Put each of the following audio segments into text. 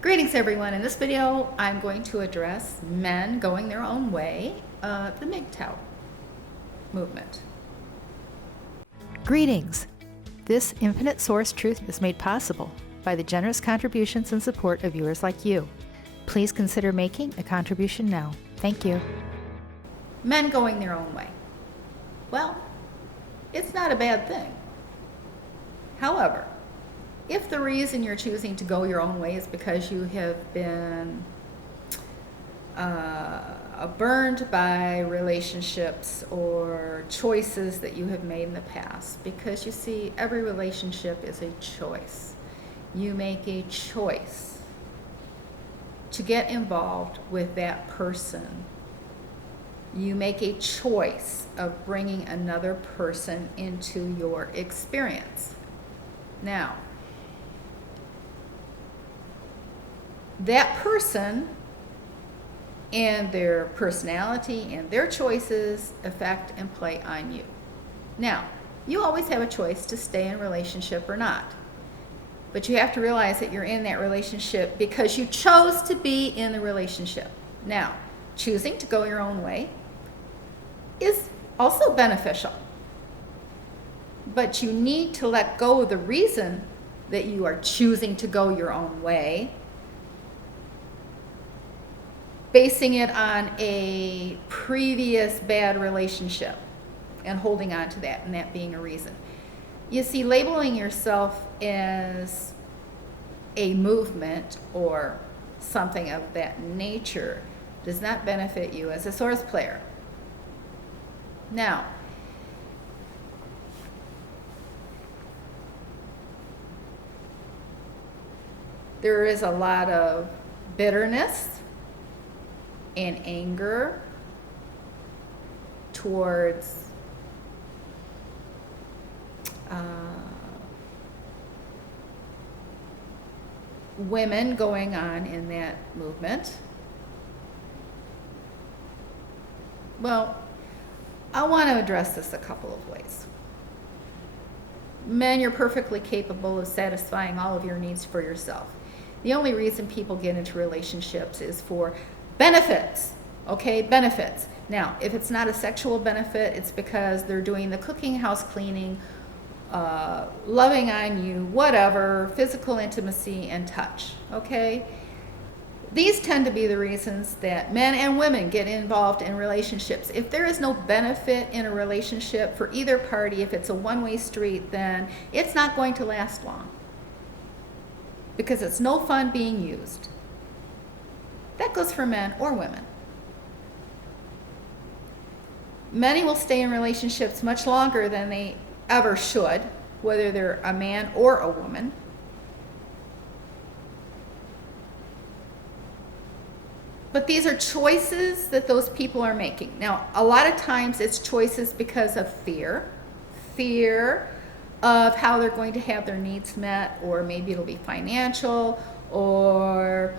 Greetings everyone. In this video I'm going to address men going their own way, the MGTOW movement. Greetings! This infinite source truth is made possible by the generous contributions and support of viewers like you. Please consider making a contribution now. Thank you. Men going their own way. Well, it's not a bad thing. However, if the reason you're choosing to go your own way is because you have been burned by relationships or choices that you have made in the past, because you see, every relationship is a choice. You make a choice to get involved with that person. You make a choice of bringing another person into your experience. Now, that person and their personality and their choices affect and play on you. Now, you always have a choice to stay in a relationship or not. But you have to realize that you're in that relationship because you chose to be in the relationship. Now, choosing to go your own way is also beneficial. But you need to let go of the reason that you are choosing to go your own way, basing it on a previous bad relationship and holding on to that and that being a reason. You see, labeling yourself as a movement or something of that nature does not benefit you as a source player. Now, there is a lot of bitterness and anger towards women going on in that movement. Well, I want to address this a couple of ways. Men, you're perfectly capable of satisfying all of your needs for yourself. The only reason people get into relationships is for benefits, okay? Benefits. Now, if it's not a sexual benefit, it's because they're doing the cooking, house cleaning, loving on you, whatever, physical intimacy and touch, okay? These tend to be the reasons that men and women get involved in relationships. If there is no benefit in a relationship for either party, if it's a one-way street, then it's not going to last long, because it's no fun being used. That goes for men or women. Many will stay in relationships much longer than they ever should, whether they're a man or a woman. But these are choices that those people are making. Now, a lot of times it's choices because of fear of how they're going to have their needs met, or maybe it'll be financial, or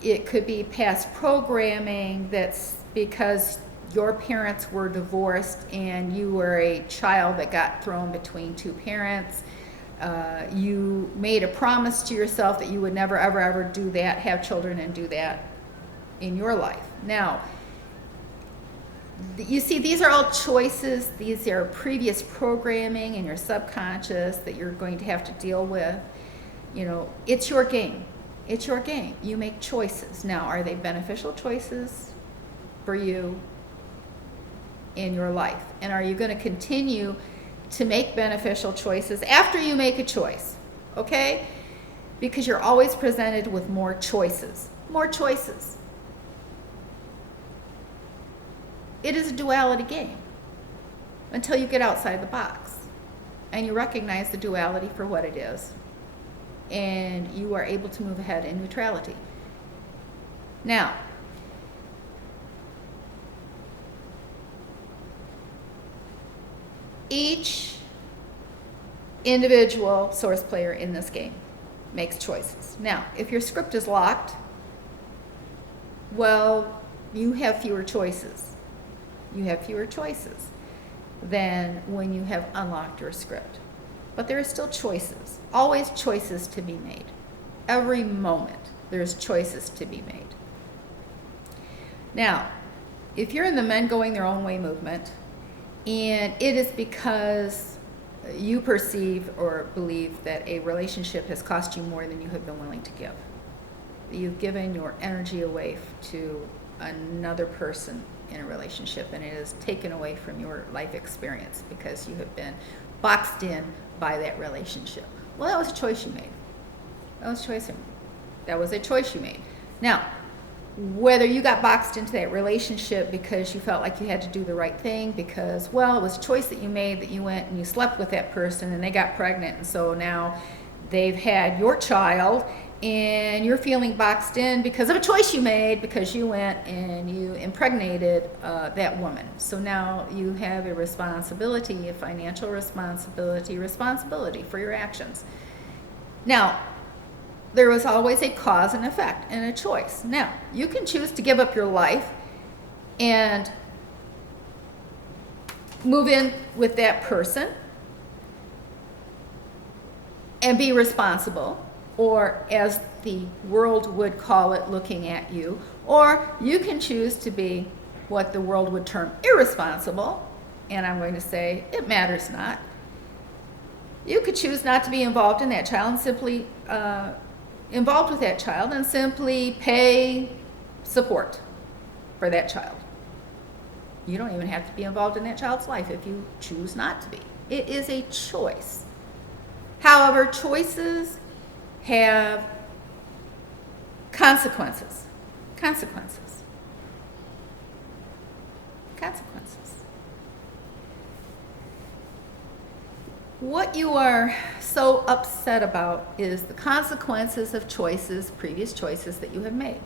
it could be past programming that's because your parents were divorced and you were a child that got thrown between two parents. You made a promise to yourself that you would never, ever, ever do that, have children and do that in your life. Now, you see, these are all choices. These are previous programming in your subconscious that you're going to have to deal with. You know, it's your game. It's your game. You make choices. Now, are they beneficial choices for you in your life? And are you going to continue to make beneficial choices after you make a choice? Okay? Because you're always presented with more choices. More choices. It is a duality game until you get outside the box and you recognize the duality for what it is, and you are able to move ahead in neutrality. Now, each individual source player in this game makes choices. Now, if your script is locked, well, you have fewer choices. You have fewer choices than when you have unlocked your script. But there are still choices, always choices to be made. Every moment, there's choices to be made. Now, if you're in the men going their own way movement, and it is because you perceive or believe that a relationship has cost you more than you have been willing to give. You've given your energy away to another person in a relationship, and it is taken away from your life experience because you have been boxed in by that relationship. Well, that was a choice you made. That was a choice you made. Now, whether you got boxed into that relationship because you felt like you had to do the right thing because, well, it was a choice that you made, that you went and you slept with that person and they got pregnant, and so now they've had your child and you're feeling boxed in because of a choice you made, because you went and you impregnated that woman. So now you have a responsibility, a financial responsibility for your actions. Now, there was always a cause and effect and a choice. Now, you can choose to give up your life and move in with that person and be responsible, or as the world would call it, looking at you, or you can choose to be what the world would term irresponsible, and I'm going to say it matters not. You could choose not to be involved in that child and simply involved with that child and simply pay support for that child. You don't even have to be involved in that child's life if you choose not to be. It is a choice. However, choices have consequences. What you are so upset about is the consequences of choices, previous choices that you have made.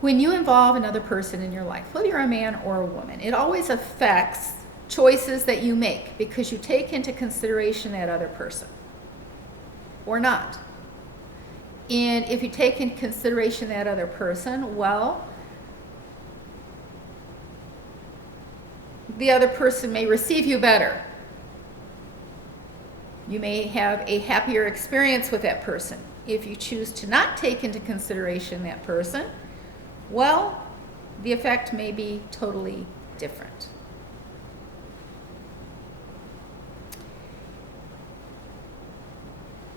When you involve another person in your life, whether you're a man or a woman, it always affects choices that you make because you take into consideration that other person or not. And if you take into consideration that other person, well, the other person may receive you better. You may have a happier experience with that person. If you choose to not take into consideration that person, well, the effect may be totally different.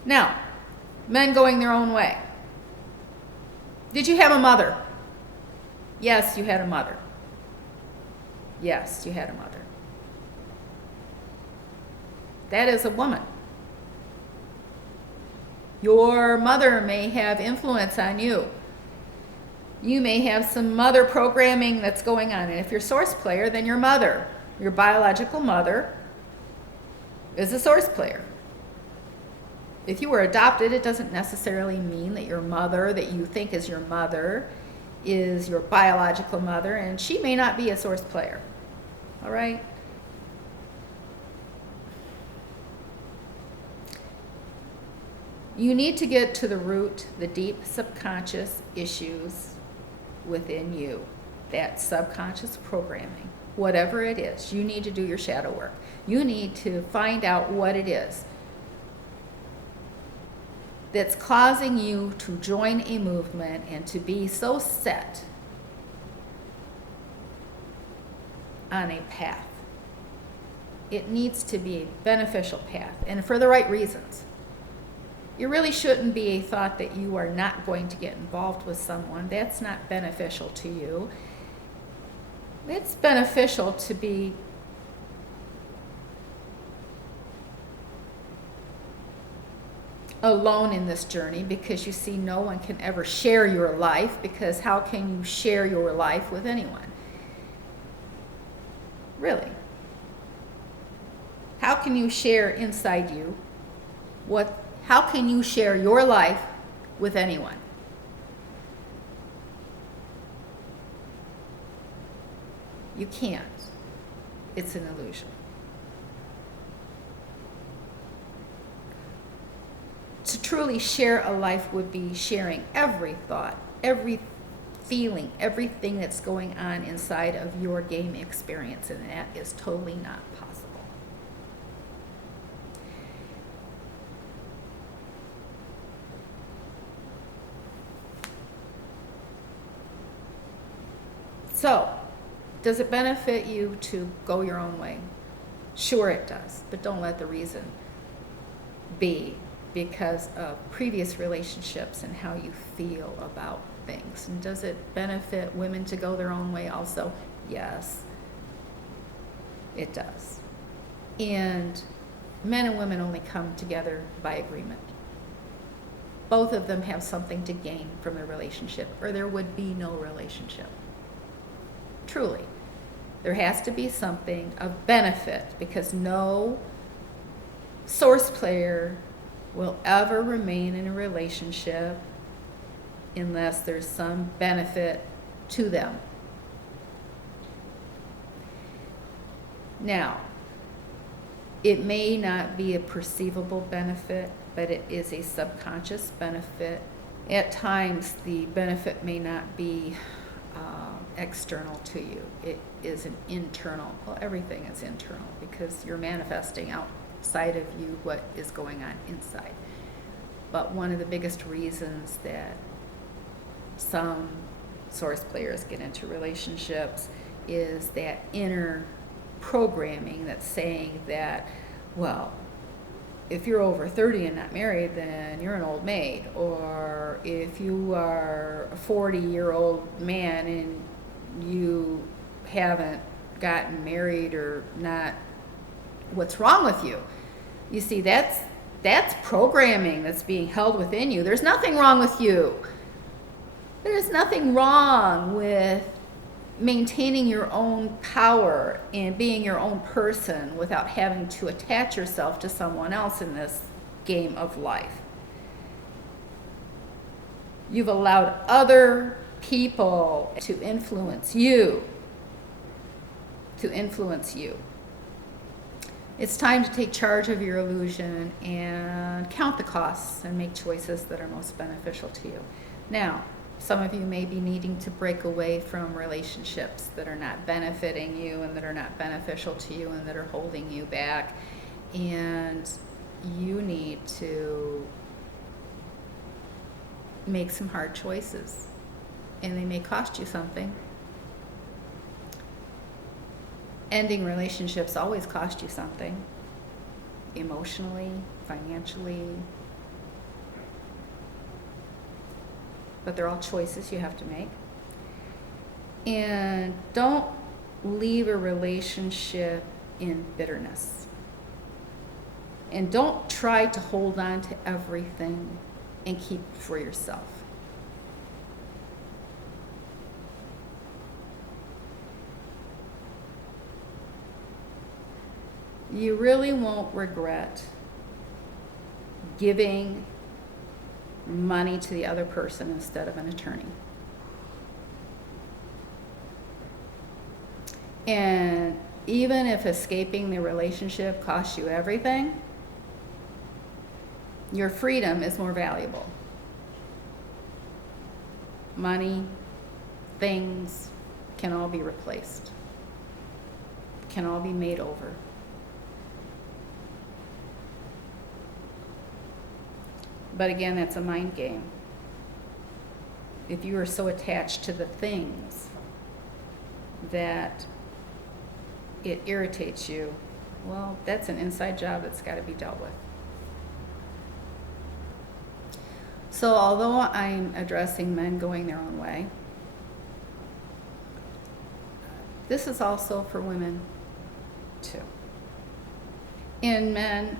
Now, men going their own way. Did you have a mother? Yes, you had a mother. Yes, you had a mother. That is a woman. Your mother may have influence on you. You may have some mother programming that's going on. And if you're a source player, then your mother, your biological mother, is a source player. If you were adopted, it doesn't necessarily mean that your mother, that you think is your mother, is your biological mother, and she may not be a source player. All right? You need to get to the root, the deep subconscious issues within you, that subconscious programming, whatever it is. You need to do your shadow work. You need to find out what it is that's causing you to join a movement and to be so set on a path. It needs to be a beneficial path, and for the right reasons. It really shouldn't be a thought that you are not going to get involved with someone. That's not beneficial to you. It's beneficial to be alone in this journey, because you see no one can ever share your life, because how can you share your life with anyone? Really? How can you share inside you how can you share your life with anyone? You can't. It's an illusion. To truly share a life would be sharing every thought, every feeling, everything that's going on inside of your game experience, and that is totally not possible. So, does it benefit you to go your own way? Sure it does, but don't let the reason be because of previous relationships and how you feel about things. And does it benefit women to go their own way also? Yes, it does. And men and women only come together by agreement. Both of them have something to gain from the relationship, or there would be no relationship. Truly. There has to be something of benefit, because no source player will ever remain in a relationship unless there's some benefit to them. Now, it may not be a perceivable benefit, but it is a subconscious benefit. At times, the benefit may not be external to you. It is an internal, well, everything is internal because you're manifesting outside of you what is going on inside. But one of the biggest reasons that some source players get into relationships is that inner programming that's saying that, well, if you're over 30 and not married, then you're an old maid. Or if you are a 40-year-old man and you haven't gotten married or not, what's wrong with you? You see, that's programming that's being held within you. There's nothing wrong with you. There's nothing wrong with maintaining your own power and being your own person without having to attach yourself to someone else in this game of life. You've allowed other people to influence you. It's time to take charge of your illusion and count the costs and make choices that are most beneficial to you. Now, some of you may be needing to break away from relationships that are not benefiting you and that are not beneficial to you and that are holding you back. And you need to make some hard choices. And they may cost you something. Ending relationships always cost you something. Emotionally, financially. But they're all choices you have to make. And don't leave a relationship in bitterness. And don't try to hold on to everything and keep it for yourself. You really won't regret giving money to the other person instead of an attorney. And even if escaping the relationship costs you everything, your freedom is more valuable. Money, things can all be replaced, can all be made over. But again, that's a mind game. If you are so attached to the things that it irritates you, well, that's an inside job that's got to be dealt with. So although I'm addressing men going their own way, this is also for women too. And men,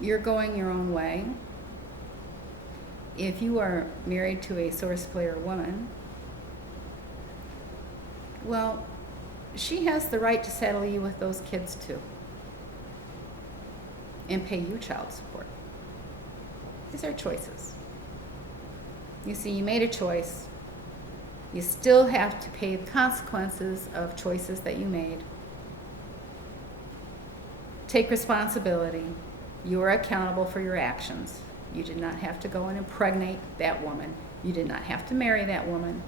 you're going your own way. If you are married to a source player woman, well, she has the right to saddle you with those kids too and pay you child support. These are choices. You see, you made a choice. You still have to pay the consequences of choices that you made. Take responsibility. You are accountable for your actions. You did not have to go and impregnate that woman. You did not have to marry that woman.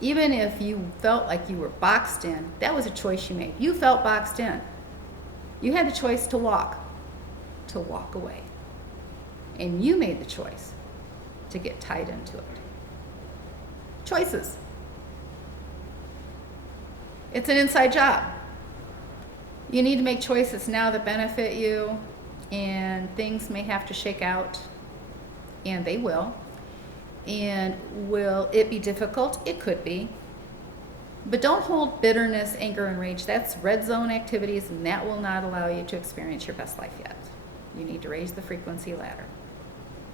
Even if you felt like you were boxed in, that was a choice you made. You felt boxed in. You had the choice to walk away. And you made the choice to get tied into it. Choices. It's an inside job. You need to make choices now that benefit you, and things may have to shake out, and they will. And will it be difficult? It could be. But don't hold bitterness, anger, and rage. That's red zone activities, and that will not allow you to experience your best life yet. You need to raise the frequency ladder.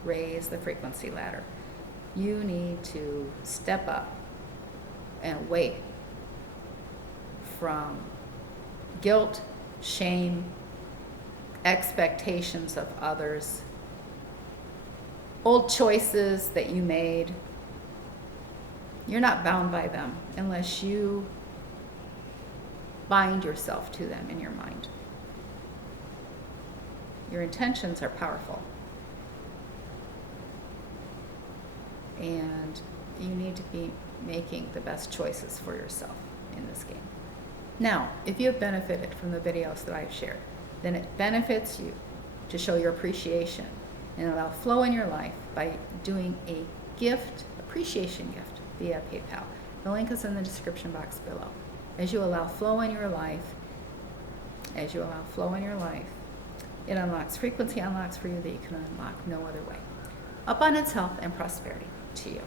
Raise the frequency ladder. You need to step up and away from guilt, shame, expectations of others, old choices that you made. You're not bound by them unless you bind yourself to them in your mind. Your intentions are powerful. And you need to be making the best choices for yourself in this game. Now, if you have benefited from the videos that I've shared, then it benefits you to show your appreciation and allow flow in your life by doing a gift, appreciation gift, via PayPal. The link is in the description box below. As you allow flow in your life, it unlocks frequency, unlocks for you that you can unlock no other way. Abundance, health, and prosperity to you.